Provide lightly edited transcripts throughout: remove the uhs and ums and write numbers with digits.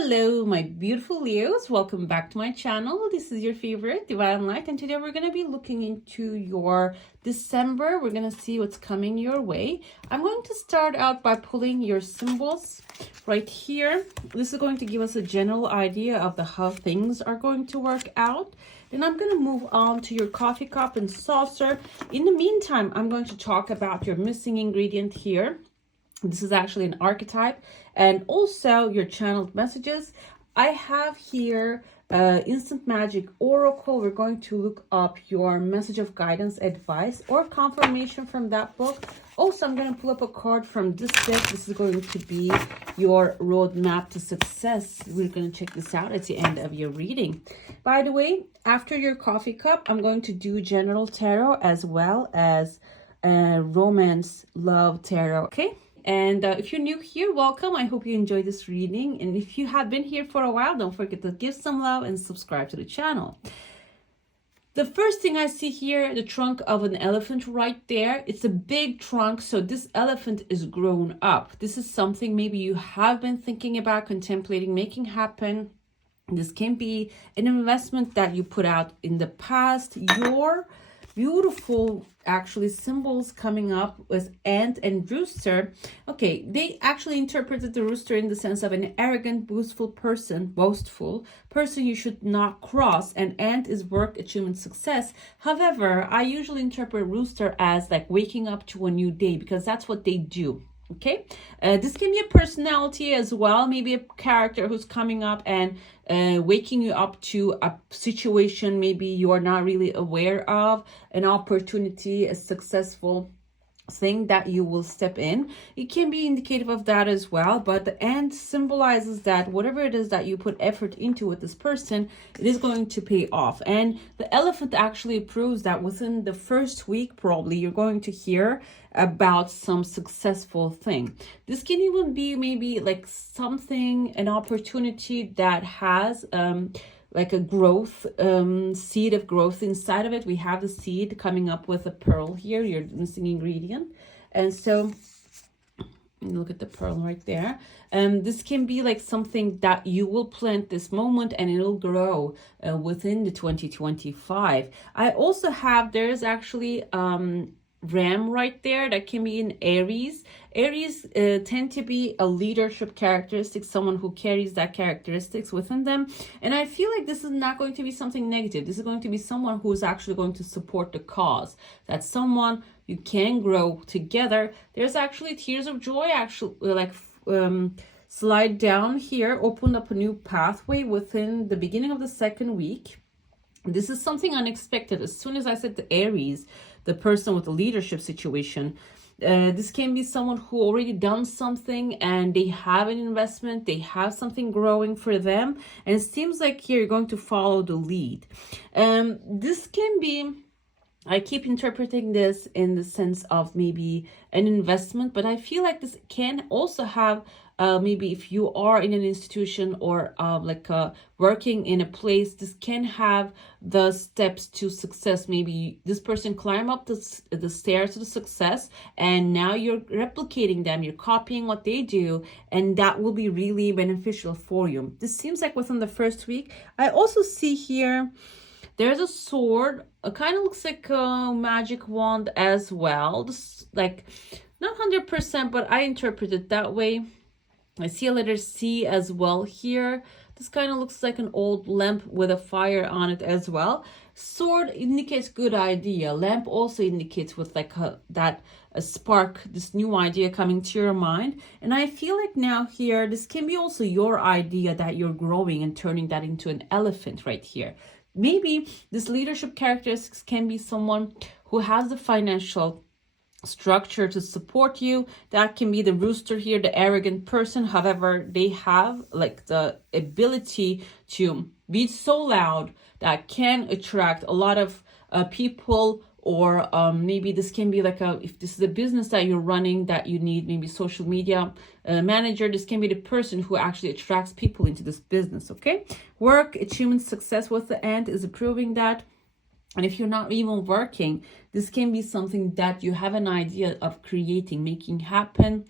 Hello, my beautiful Leos. Welcome back to my channel. This is your favorite Divine Light, and today we're going to be looking into your December. We're going to see what's coming your way. I'm going to start out by pulling your symbols right here. This is going to give us a general idea of how things are going to work out. Then I'm going to move on to your coffee cup and saucer. In the meantime, I'm going to talk about your missing ingredient here. This is actually an archetype, and also your channeled messages. I have here Instant Magic Oracle. We're going to look up your message of guidance, advice, or confirmation from that book. Also, I'm going to pull up a card from this deck. This is going to be your roadmap to success. We're going to check this out at the end of your reading. By the way, after your coffee cup, I'm going to do general tarot as well as romance, love tarot. Okay? And if you're new here, welcome. I hope you enjoy this reading. And if you have been here for a while, don't forget to give some love and subscribe to the channel. The first thing I see here, the trunk of an elephant right there. It's a big trunk, so this elephant is grown up. This is something maybe you have been thinking about, contemplating, making happen. This can be an investment that you put out in the past. Your beautiful actually symbols coming up with ant and rooster. Okay, they actually interpreted the rooster in the sense of an arrogant, boastful person you should not cross, and ant is work, achievement, success. However, I usually interpret rooster as like waking up to a new day, because that's what they do. Okay, this can be a personality as well, maybe a character who's coming up and waking you up to a situation maybe you're not really aware of, an opportunity, a successful thing that you will step in. It can be indicative of that as well, but the ant symbolizes that whatever it is that you put effort into with this person, it is going to pay off. And the elephant actually proves that within the first week, probably you're going to hear about some successful thing. This can even be maybe like something, an opportunity that has like a growth, seed of growth inside of it. We have the seed coming up with a pearl here, your missing ingredient. And so look at the pearl right there. This can be like something that you will plant this moment and it'll grow within the 2025. I also have, there's actually ram right there. That can be in Aries. Aries tend to be a leadership characteristic, someone who carries that characteristics within them. And I feel like this is not going to be something negative. This is going to be someone who is actually going to support the cause. That's someone you can grow together. There's actually tears of joy, actually like slide down here, open up a new pathway within the beginning of the second week. This is something unexpected. As soon as I said the Aries, the person with the leadership situation, this can be someone who already done something and they have an investment, they have something growing for them, and it seems like here you're going to follow the lead. This can be, I keep interpreting this in the sense of maybe an investment, but I feel like this can also have maybe if you are in an institution or working in a place, this can have the steps to success. Maybe this person climb up the stairs to the success, and now you're replicating them, you're copying what they do, and that will be really beneficial for you. This seems like within the first week. I also see here there's a sword. It kind of looks like a magic wand as well. This, like, not 100%, but I interpret it that way. I see a letter C as well here. This kind of looks like an old lamp with a fire on it as well. Sword indicates good idea. Lamp also indicates with like a spark, this new idea coming to your mind. And I feel like now here, this can be also your idea that you're growing and turning that into an elephant right here. Maybe this leadership characteristics can be someone who has the financial structure to support you. That can be the rooster here, the arrogant person. However, they have like the ability to be so loud that can attract a lot of people, or maybe this can be like if this is a business that you're running that you need maybe social media manager, this can be the person who actually attracts people into this business. Okay, work, achievement, success with the ant is proving that. And if you're not even working, this can be something that you have an idea of creating, making happen.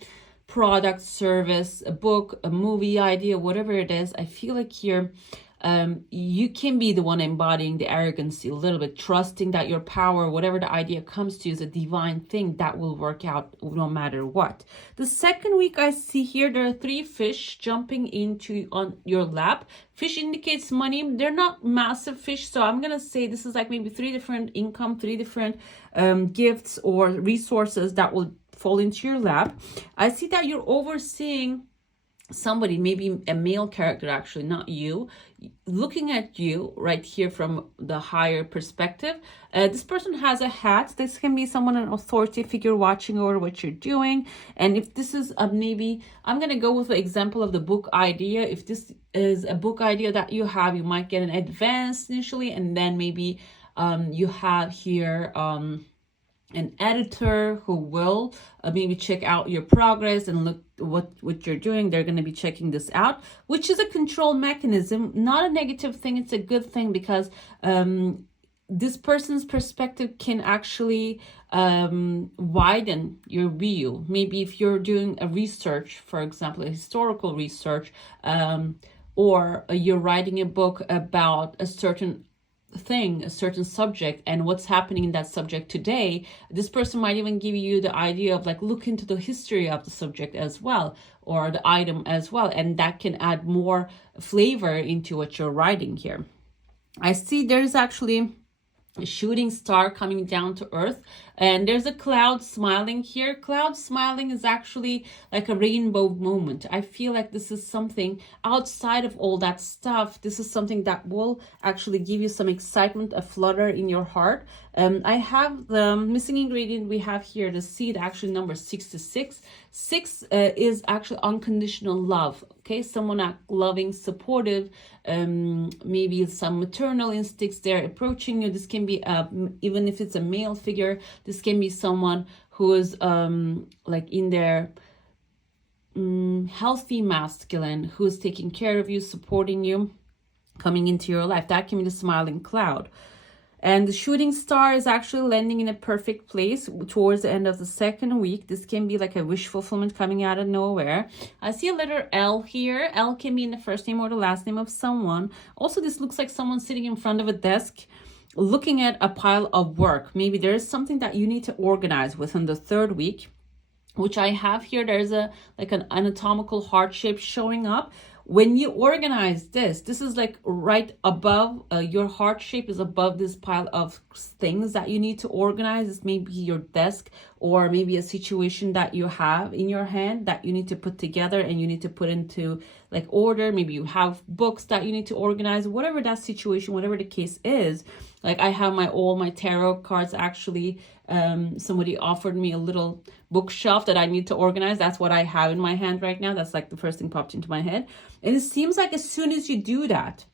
product, service, a book, a movie idea, whatever it is. I feel like here you can be the one embodying the arrogancy a little bit, trusting that your power, whatever the idea comes to, is a divine thing that will work out no matter what. The second week I see here, there are 3 fish jumping into on your lap. Fish indicates money. They're not massive fish, so I'm gonna say this is like maybe 3 different income, 3 different gifts or resources that will fall into your lap. I see that you're overseeing somebody, maybe a male character, actually not you, looking at you right here from the higher perspective. This person has a hat. This can be someone, an authority figure, watching over what you're doing. And if this is maybe, I'm going to go with the example of the book idea. If this is a book idea that you have, you might get an advance initially, and then maybe you have here an editor who will maybe check out your progress and look what you're doing. They're going to be checking this out, which is a control mechanism, not a negative thing. It's a good thing, because this person's perspective can actually widen your view. Maybe if you're doing a research, for example, a historical research, or you're writing a book about a certain thing, a certain subject, and what's happening in that subject today, this person might even give you the idea of like, look into the history of the subject as well, or the item as well, and that can add more flavor into what you're writing here. I see there's actually a shooting star coming down to earth, and there's a cloud smiling here. Cloud smiling is actually like a rainbow moment. I feel like this is something outside of all that stuff. This is something that will actually give you some excitement, a flutter in your heart. I have the missing ingredient. We have here the seed, actually number 66. 6 is actually unconditional love. Okay, someone loving, supportive, maybe some maternal instincts there approaching you. This can be even if it's a male figure, this can be someone who is like in their healthy masculine, who's taking care of you, supporting you, coming into your life. That can be the smiling cloud. And the shooting star is actually landing in a perfect place towards the end of the second week. This can be like a wish fulfillment coming out of nowhere. I see a letter L here. L can be in the first name or the last name of someone. Also, this looks like someone sitting in front of a desk looking at a pile of work. Maybe there is something that you need to organize within the third week, which I have here. There's a like an anatomical heart shape showing up. When you organize this is like right above, your heart shape is above this pile of things that you need to organize. It's maybe your desk, or maybe a situation that you have in your hand that you need to put together and you need to put into like order. Maybe you have books that you need to organize, whatever that situation, whatever the case is. Like I have all my tarot cards actually. Somebody offered me a little bookshelf that I need to organize. That's what I have in my hand right now. That's like the first thing popped into my head. And it seems like as soon as you do that,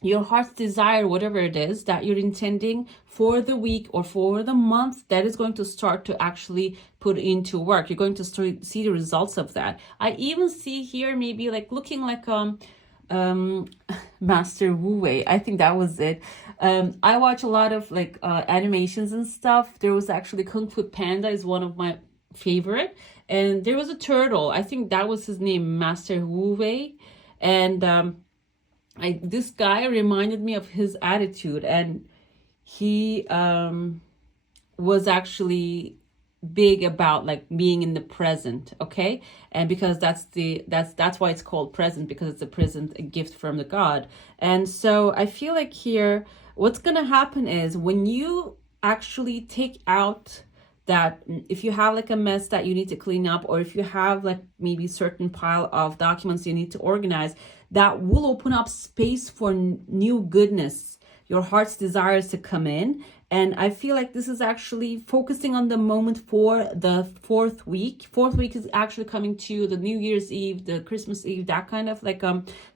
your heart's desire, whatever it is that you're intending for the week or for the month, that is going to start to actually put into work. You're going to start see the results of that. I even see here maybe like looking like Master Wu Wei. I think that was it. I watch a lot of like animations and stuff. There was actually Kung Fu Panda is one of my favorite, and there was a turtle. I think that was his name, Master Wu Wei. And this guy reminded me of his attitude, and he was actually big about like being in the present. Okay, and because that's why it's called present, because it's a present, a gift from the God. And so I feel like here what's gonna happen is when you actually take out that, if you have like a mess that you need to clean up, or if you have like maybe certain pile of documents you need to organize, that will open up space for new goodness, your heart's desires to come in. And I feel like this is actually focusing on the moment for the fourth week. Fourth week is actually coming to the New Year's Eve, the Christmas Eve, that kind of like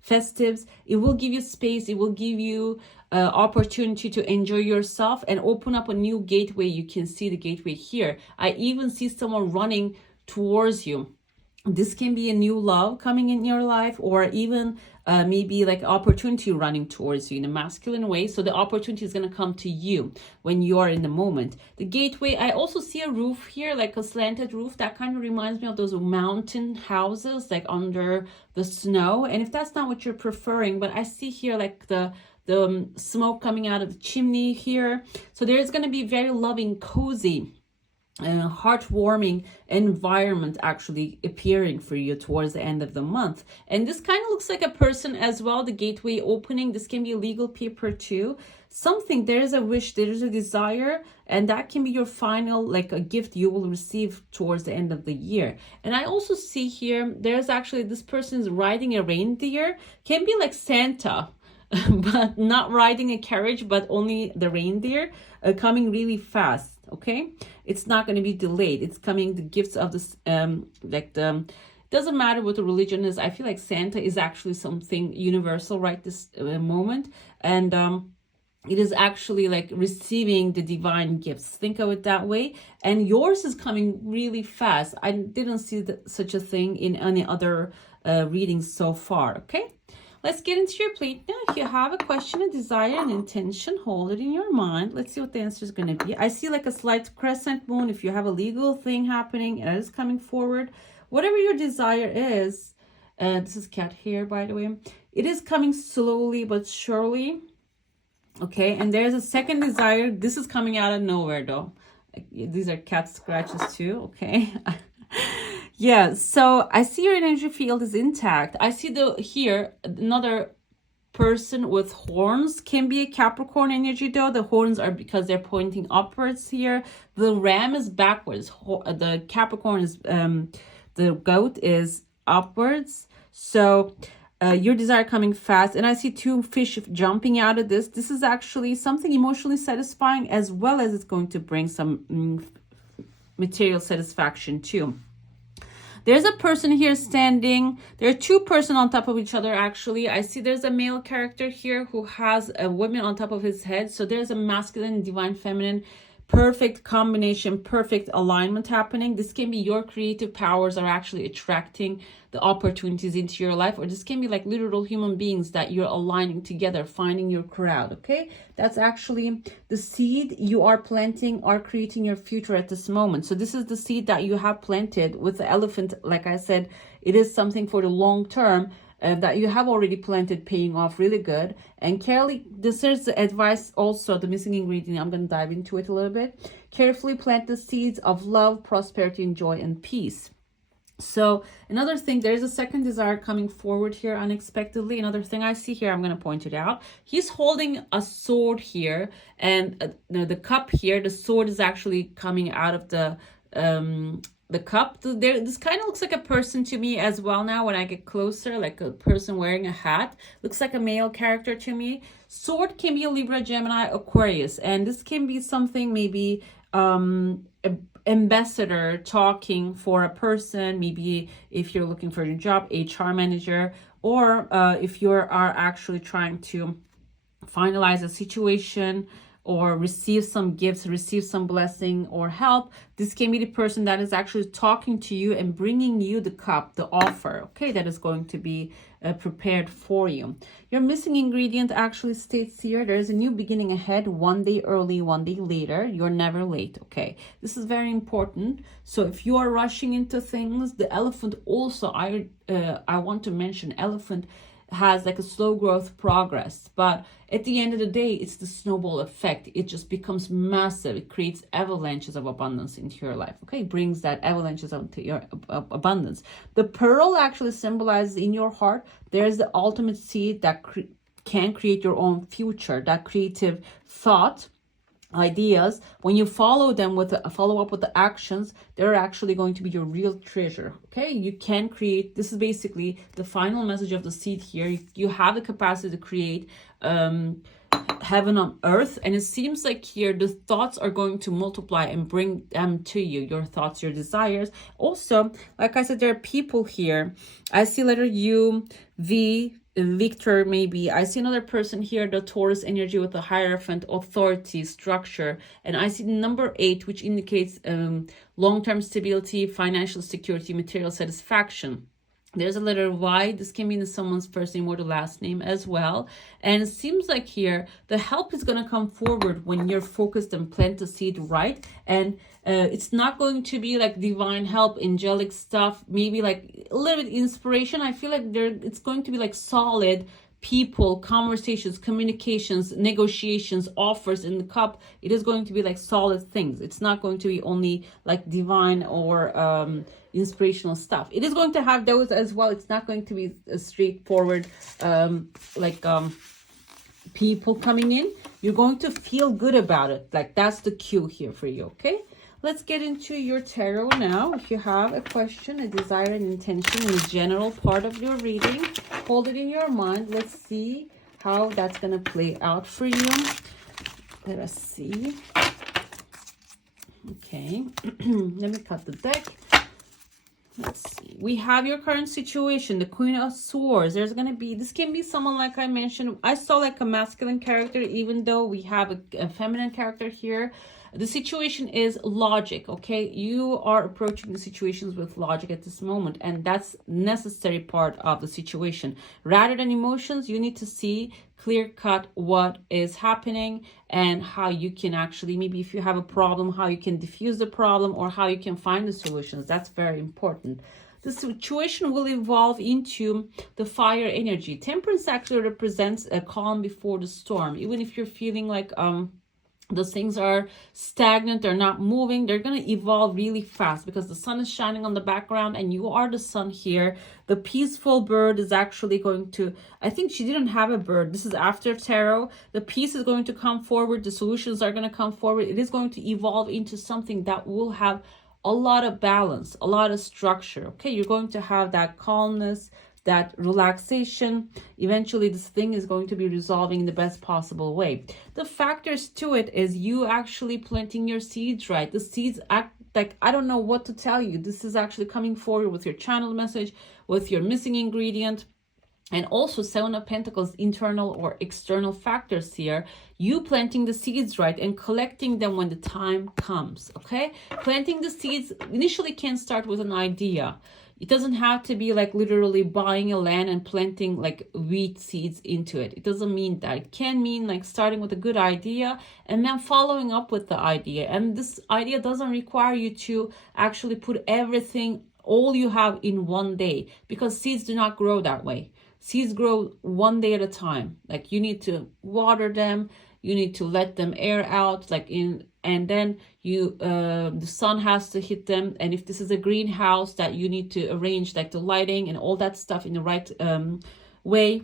festives. It will give you space. It will give you opportunity to enjoy yourself and open up a new gateway. You can see the gateway here. I even see someone running towards you. This can be a new love coming in your life, or even maybe like opportunity running towards you in a masculine way. So the opportunity is going to come to you when you are in the moment. The gateway, I also see a roof here, like a slanted roof. That kind of reminds me of those mountain houses, like under the snow. And if that's not what you're preferring, but I see here like the smoke coming out of the chimney here. So there's going to be very loving, cozy, heartwarming environment actually appearing for you towards the end of the month. And this kind of looks like a person as well, the gateway opening. This can be a legal paper too. Something, there is a wish, there is a desire, and that can be your final, like a gift you will receive towards the end of the year. And I also see here, there's actually, this person is riding a reindeer. Can be like Santa, but not riding a carriage, but only the reindeer, coming really fast. Okay, it's not going to be delayed. It's coming, the gifts of this, doesn't matter what the religion is. I feel like Santa is actually something universal right this moment. And it is actually like receiving the divine gifts. Think of it that way. And yours is coming really fast. I didn't see such a thing in any other readings so far. Okay, let's get into your plate now. If you have a question, a desire, an intention, hold it in your mind. Let's see what the answer is going to be. I see like a slight crescent moon. If you have a legal thing happening, it is coming forward. Whatever your desire is, this is cat hair, by the way. It is coming slowly but surely. Okay, and there's a second desire. This is coming out of nowhere though. These are cat scratches too. Okay. Yeah, so I see your energy field is intact. I see here another person with horns. Can be a Capricorn energy though. The horns are because they're pointing upwards here. The ram is backwards. The Capricorn is the goat is upwards. So your desire coming fast. And I see two fish jumping out of this. This is actually something emotionally satisfying, as well as it's going to bring some material satisfaction too. There's a person here standing. There are two persons on top of each other, actually. I see there's a male character here who has a woman on top of his head. So there's a masculine and divine feminine. Perfect combination, perfect alignment happening. This can be your creative powers are actually attracting the opportunities into your life, or this can be like literal human beings that you're aligning together, finding your crowd. Okay, that's actually the seed you are planting, are creating your future at this moment. So this is the seed that you have planted with the elephant. Like I said, it is something for the long term. That you have already planted, paying off really good. And carefully, this is the advice also, the missing ingredient. I'm going to dive into it a little bit. Carefully plant the seeds of love, prosperity, and joy and peace. So another thing, there's a second desire coming forward here unexpectedly. Another thing I see here, I'm going to point it out. He's holding a sword here, and the cup here, the sword is actually coming out of the cup. This kind of looks like a person to me as well now when I get closer, like a person wearing a hat. Looks like a male character to me. Sword can be a Libra, Gemini, Aquarius, and this can be something maybe ambassador talking for a person, maybe if you're looking for a job, HR manager, or if you are actually trying to finalize a situation or receive some gifts, receive some blessing or help. This can be the person that is actually talking to you and bringing you the cup, the offer, okay, that is going to be prepared for you. Your missing ingredient actually states here, there's a new beginning ahead, one day early, one day later. You're never late, okay? This is very important. So if you are rushing into things, the elephant also, I want to mention, elephant has like a slow growth progress, but at the end of the day, it's the snowball effect. It just becomes massive. It creates avalanches of abundance into your life. Okay, it brings that avalanches into your abundance. The pearl actually symbolizes in your heart, there's the ultimate seed that can create your own future. That creative thought, ideas, when you follow them with follow up with the actions, they're actually going to be your real treasure. Okay, you can create. This is basically the final message of the seed here. You have the capacity to create heaven on earth, and it seems like here the thoughts are going to multiply and bring them to you, your thoughts, your desires. Also, like I said, there are people here. I see letter U, V, Victor, maybe. I see another person here, the Taurus energy with the Hierophant, authority, structure. And I see number 8, which indicates long-term stability, financial security, material satisfaction. There's a letter Y. This can mean someone's first name or the last name as well. And it seems like here, the help is going to come forward when you're focused and plant the seed right. And it's not going to be like divine help, angelic stuff, maybe like a little bit inspiration. I feel like it's going to be like solid people, conversations, communications, negotiations, offers in the cup. It is going to be like solid things. It's not going to be only like divine or inspirational stuff. It is going to have those as well. It's not going to be a straightforward people coming in. You're going to feel good about it. Like that's the cue here for you. Okay, let's get into your tarot now. If you have a question, a desire, an intention in the general part of your reading, hold it in your mind. Let's see how that's going to play out for you. Let us see. Okay, let me cut the deck. Let's see. We have your current situation, the Queen of Swords. There's going to be, this can be someone like I mentioned. I saw like a masculine character, even though we have a feminine character here. The situation is logic, okay? You are approaching the situations with logic at this moment, and that's necessary part of the situation. Rather than emotions, you need to see clear cut what is happening and how you can actually, maybe if you have a problem, how you can diffuse the problem or how you can find the solutions. That's very important. The situation will evolve into the fire energy. Temperance actually represents a calm before the storm. Even if you're feeling like those things are stagnant, they're not moving, they're going to evolve really fast because the sun is shining on the background and you are the sun here. The peaceful bird is actually going to, I think she didn't have a bird. This is after tarot. The peace is going to come forward. The solutions are going to come forward. It is going to evolve into something that will have a lot of balance, a lot of structure. Okay, you're going to have that calmness, that relaxation. Eventually this thing is going to be resolving in the best possible way. The factors to it is you actually planting your seeds right. The seeds act like, I don't know what to tell you. This is actually coming forward with your channel message, with your missing ingredient. And also Seven of Pentacles, internal or external factors here. You planting the seeds right and collecting them when the time comes, okay? Planting the seeds initially can start with an idea. It doesn't have to be like literally buying a land and planting like wheat seeds into it. It doesn't mean that. It can mean like starting with a good idea and then following up with the idea. And this idea doesn't require you to actually put everything, all you have in one day, because seeds do not grow that way. Seeds grow one day at a time. Like you need to water them, you need to let them air out, and then you the sun has to hit them. And if this is a greenhouse, that you need to arrange like the lighting and all that stuff in the right way.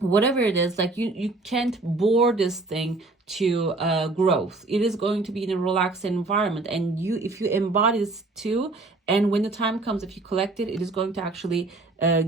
Whatever it is, like you can't bore this thing to growth. It is going to be in a relaxed environment, and if you embody this too, and when the time comes, if you collect it, it is going to actually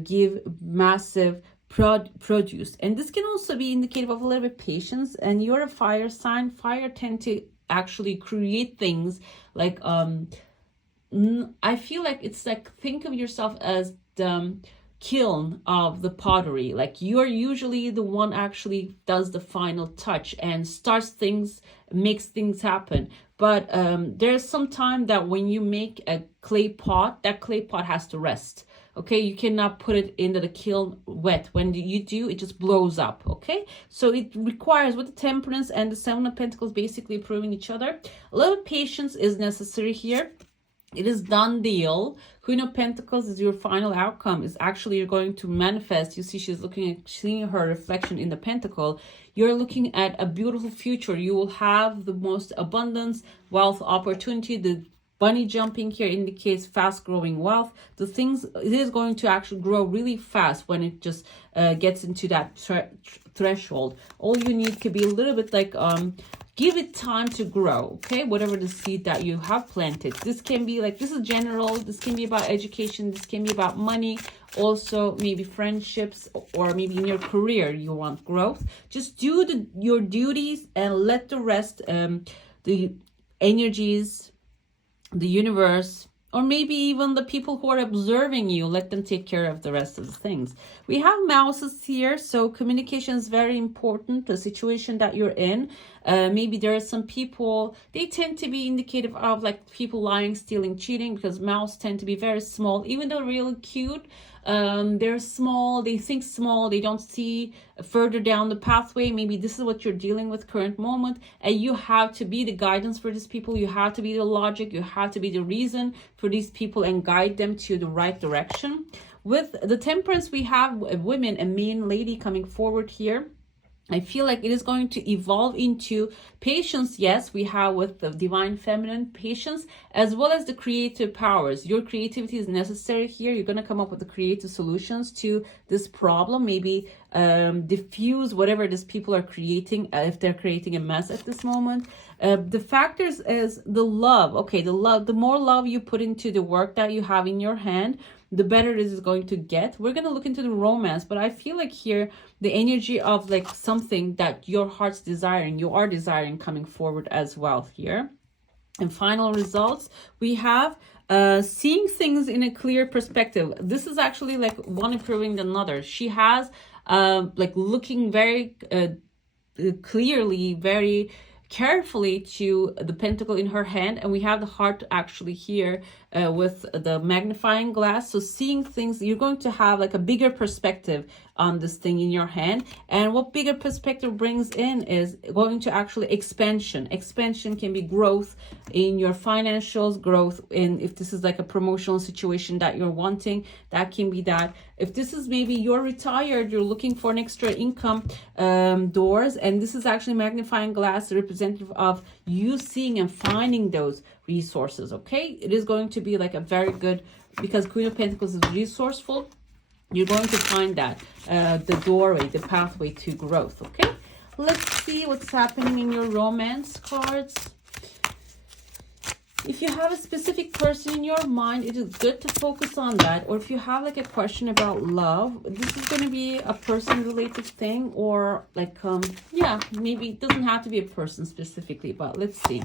give massive produce. And this can also be indicative of a little bit patience. And you're a fire sign. Fire tend to actually create things like I feel like it's like, think of yourself as the kiln of the pottery. Like you're usually the one actually does the final touch and starts things, makes things happen. But there's some time that when you make a clay pot, that clay pot has to rest. Okay, you cannot put it into the kiln wet. When you do, it just blows up. Okay, so it requires, with the Temperance and the Seven of Pentacles basically proving each other, a little patience is necessary here. It is done deal. Queen of Pentacles is your final outcome. Is actually you're going to manifest. You see, she's seeing her reflection in the pentacle. You're looking at a beautiful future. You will have the most abundance, wealth, opportunity. The bunny jumping here indicates fast growing wealth. The things, it is going to actually grow really fast when it just gets into that threshold. All you need to be a little bit like give it time to grow, okay? Whatever the seed that you have planted. This can be like, this is general. This can be about education. This can be about money. Also, maybe friendships, or maybe in your career, you want growth. Just do your duties and let the rest, the energies, the universe, or maybe even the people who are observing you, let them take care of the rest of the things. We have mouses here, so communication is very important. The situation that you're in, maybe there are some people, they tend to be indicative of like people lying, stealing, cheating, because mouse tend to be very small, even though really cute. They're small, they think small, they don't see further down the pathway. Maybe this is what you're dealing with current moment, and you have to be the guidance for these people. You have to be the logic, you have to be the reason for these people and guide them to the right direction. With the Temperance, we have women, a main lady coming forward here. I feel like it is going to evolve into patience. Yes, we have with the divine feminine patience, as well as the creative powers. Your creativity is necessary here. You're going to come up with the creative solutions to this problem. Maybe diffuse whatever these people are creating, if they're creating a mess at this moment. The factors is the love. Okay, the more love you put into the work that you have in your hand, the better this is going to get. We're going to look into the romance, but I feel like here the energy of like something that your heart's desiring, you are desiring, coming forward as well here. And final results, we have seeing things in a clear perspective. This is actually like one improving than another. She has like looking very clearly, very carefully to the pentacle in her hand, and we have the heart actually here with the magnifying glass. So seeing things, you're going to have like a bigger perspective on this thing in your hand. And what bigger perspective brings in is going to actually expansion. Expansion can be growth in your financials, growth in, if this is like a promotional situation that you're wanting, that can be that. If this is maybe you're retired, you're looking for an extra income doors, and this is actually magnifying glass, representative of you seeing and finding those resources. Okay, it is going to be like a very good, because Queen of Pentacles is resourceful. You're going to find that the doorway, the pathway to growth. Okay, let's see what's happening in your romance cards. If you have a specific person in your mind, it is good to focus on that. Or if you have like a question about love, this is going to be a person related thing, or like yeah, maybe it doesn't have to be a person specifically, but let's see.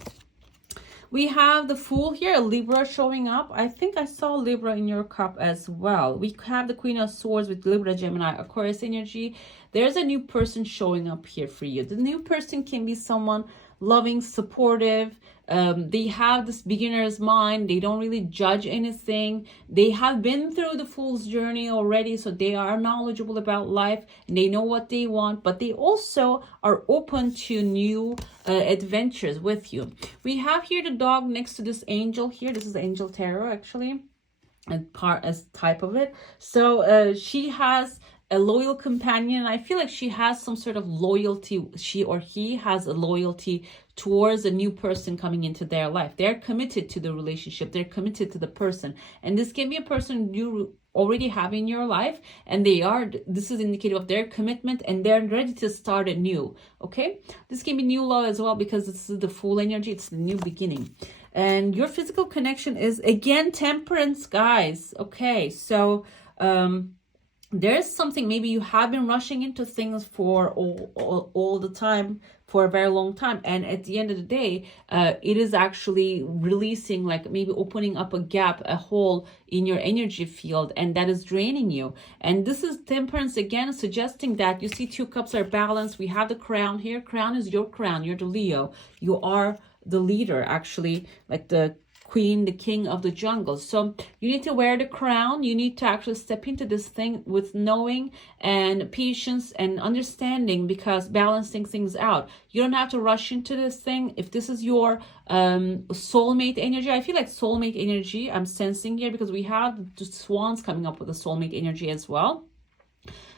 We have the Fool here, a Libra showing up. I think I saw Libra in your cup as well. We have the Queen of Swords with Libra, Gemini, Aquarius energy. There's a new person showing up here for you. The new person can be someone loving, supportive. They have this beginner's mind. They don't really judge anything. They have been through the Fool's journey already, so they are knowledgeable about life and they know what they want, but they also are open to new adventures with you. We have here the dog next to this angel here. This is Angel Tarot actually, and part as type of it. So she has a loyal companion. I feel like she has some sort of loyalty. She or he has a loyalty towards a new person coming into their life. They're committed to the relationship. They're committed to the person. And this can be a person you already have in your life, and this is indicative of their commitment, and they're ready to start anew. Okay, this can be new love as well, because this is the Fool energy. It's the new beginning. And your physical connection is again Temperance, guys. Okay, so there's something, maybe you have been rushing into things for all the time, for a very long time, and at the end of the day it is actually releasing, like maybe opening up a gap, a hole in your energy field, and that is draining you. And this is Temperance again, suggesting that you see 2 cups are balanced. We have the Crown here. Crown is your crown. You're the Leo. You are the leader, actually, like the Queen, the king of the jungle. So you need to wear the crown. You need to actually step into this thing with knowing and patience and understanding, because balancing things out. You don't have to rush into this thing. If this is your soulmate energy, I feel like soulmate energy I'm sensing here, because we have the swans coming up with the soulmate energy as well.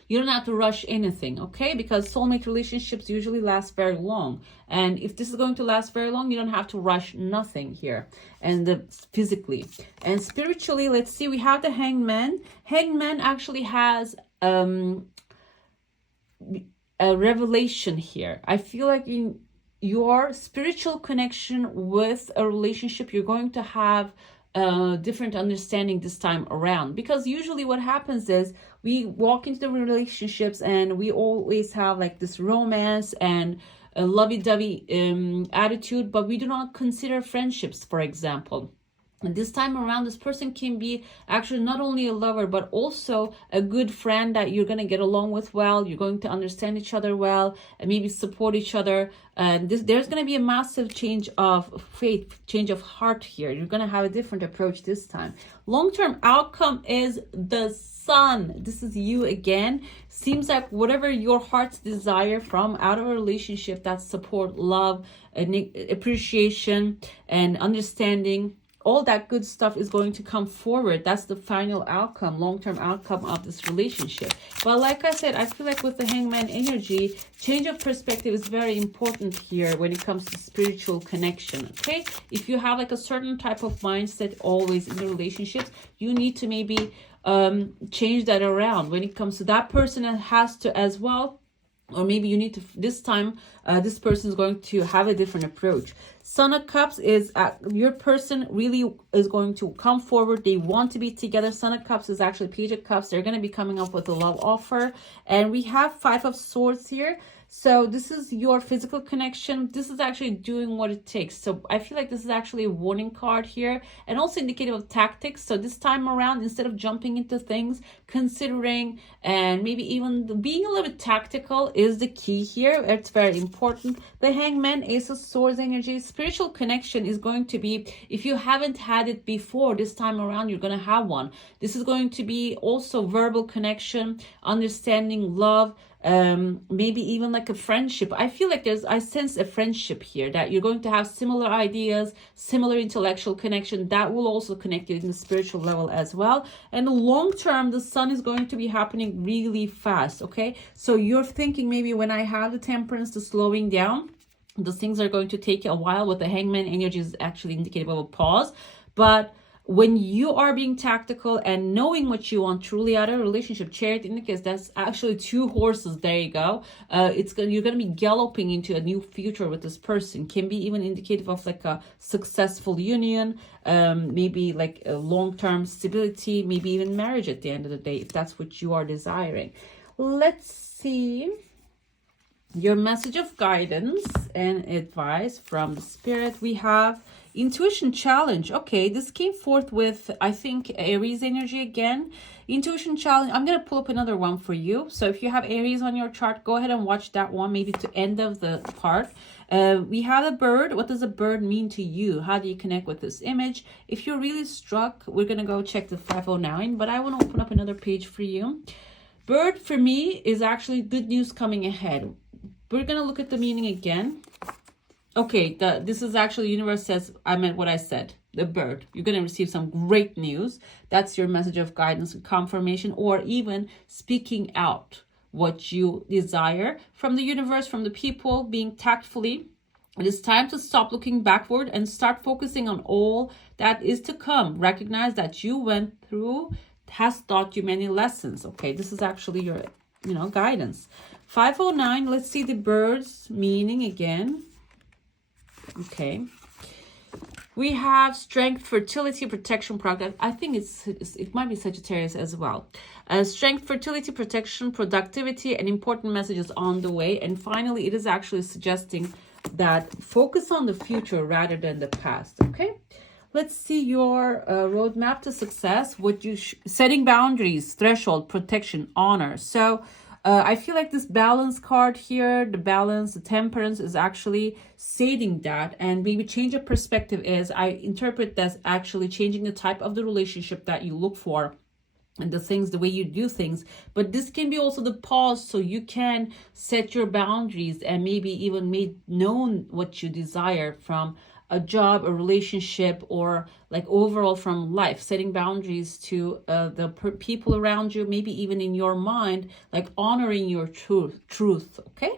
You don't have to rush anything, okay? Because soulmate relationships usually last very long. And if this is going to last very long, you don't have to rush nothing here. And physically. And spiritually, let's see, we have the Hangman. Hangman actually has a revelation here. I feel like in your spiritual connection with a relationship, you're going to have different understanding this time around, because usually what happens is we walk into the relationships and we always have like this romance and a lovey-dovey attitude, but we do not consider friendships, for example. And this time around, this person can be actually not only a lover, but also a good friend that you're going to get along with well. You're going to understand each other well, and maybe support each other. And there's going to be a massive change of faith, change of heart here. You're going to have a different approach this time. Long-term outcome is the Sun, this is you again. Seems like whatever your heart's desire from out of a relationship, that support, love, appreciation, and understanding, all that good stuff is going to come forward. That's the final outcome, long-term outcome of this relationship. But like I said, I feel like with the Hangman energy, change of perspective is very important here when it comes to spiritual connection. Okay, if you have like a certain type of mindset always in the relationships, you need to maybe change that around when it comes to that person, and has to as well. Or maybe you need to, this time, this person is going to have a different approach. Son of Cups is, your person really is going to come forward. They want to be together. Son of Cups is actually Page of Cups. They're going to be coming up with a love offer. And we have Five of Swords here. So this is your physical connection. This is actually doing what it takes. So I feel like this is actually a warning card here, and also indicative of tactics. So this time around, instead of jumping into things, considering and maybe even being a little bit tactical is the key here. It's very important. The Hangman, Ace of Swords energy, spiritual connection is going to be, if you haven't had it before, this time around you're going to have one. This is going to be also verbal connection, understanding, love, maybe even like a friendship. I feel like I sense a friendship here, that you're going to have similar ideas, similar intellectual connection that will also connect you in the spiritual level as well. And long term, the Sun is going to be happening really fast. Okay, so you're thinking maybe when I have the Temperance, the slowing down, those things are going to take a while. With the Hangman energy is actually indicative of a pause. But when you are being tactical and knowing what you want truly out of a relationship, Chariot indicates that's actually two horses. There you go. You're going to be galloping into a new future with this person. Can be even indicative of like a successful union, maybe like a long-term stability, maybe even marriage at the end of the day, if that's what you are desiring. Let's see your message of guidance and advice from the Spirit. We have Intuition Challenge. Okay, this came forth with, I think, Aries energy again. Intuition Challenge. I'm going to pull up another one for you. So if you have Aries on your chart, go ahead and watch that one, maybe to end of the part. We have a bird. What does a bird mean to you? How do you connect with this image? If you're really struck, we're going to go check the 509, but I want to open up another page for you. Bird for me is actually good news coming ahead. We're going to look at the meaning again. Okay, this is actually, universe says, I meant what I said. The bird. You're going to receive some great news. That's your message of guidance and confirmation, or even speaking out what you desire from the universe, from the people, being tactfully. It is time to stop looking backward and start focusing on all that is to come. Recognize that you went through has taught you many lessons. Okay, this is actually your, guidance. 509, let's see the bird's meaning again. Okay, we have strength, fertility, protection, product. I think it might be Sagittarius as well. Strength, fertility, protection, productivity, and important messages on the way. And finally, it is actually suggesting that focus on the future rather than the past. Okay, let's see your roadmap to success. What you setting boundaries, threshold, protection, honor. So I feel like this balance card here, the balance, the temperance, is actually stating that, and maybe change of perspective is, I interpret that's actually changing the type of the relationship that you look for and the way you do things. But this can be also the pause, so you can set your boundaries and maybe even make known what you desire from a job, a relationship, or like overall from life, setting boundaries to the people around you, maybe even in your mind, like honoring your truth. Okay.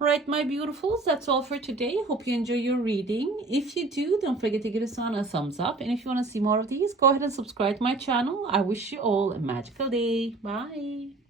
All right, my beautifuls, that's all for today. Hope you enjoy your reading. If you do, don't forget to give us a thumbs up. And if you want to see more of these, go ahead and subscribe to my channel. I wish you all a magical day. Bye.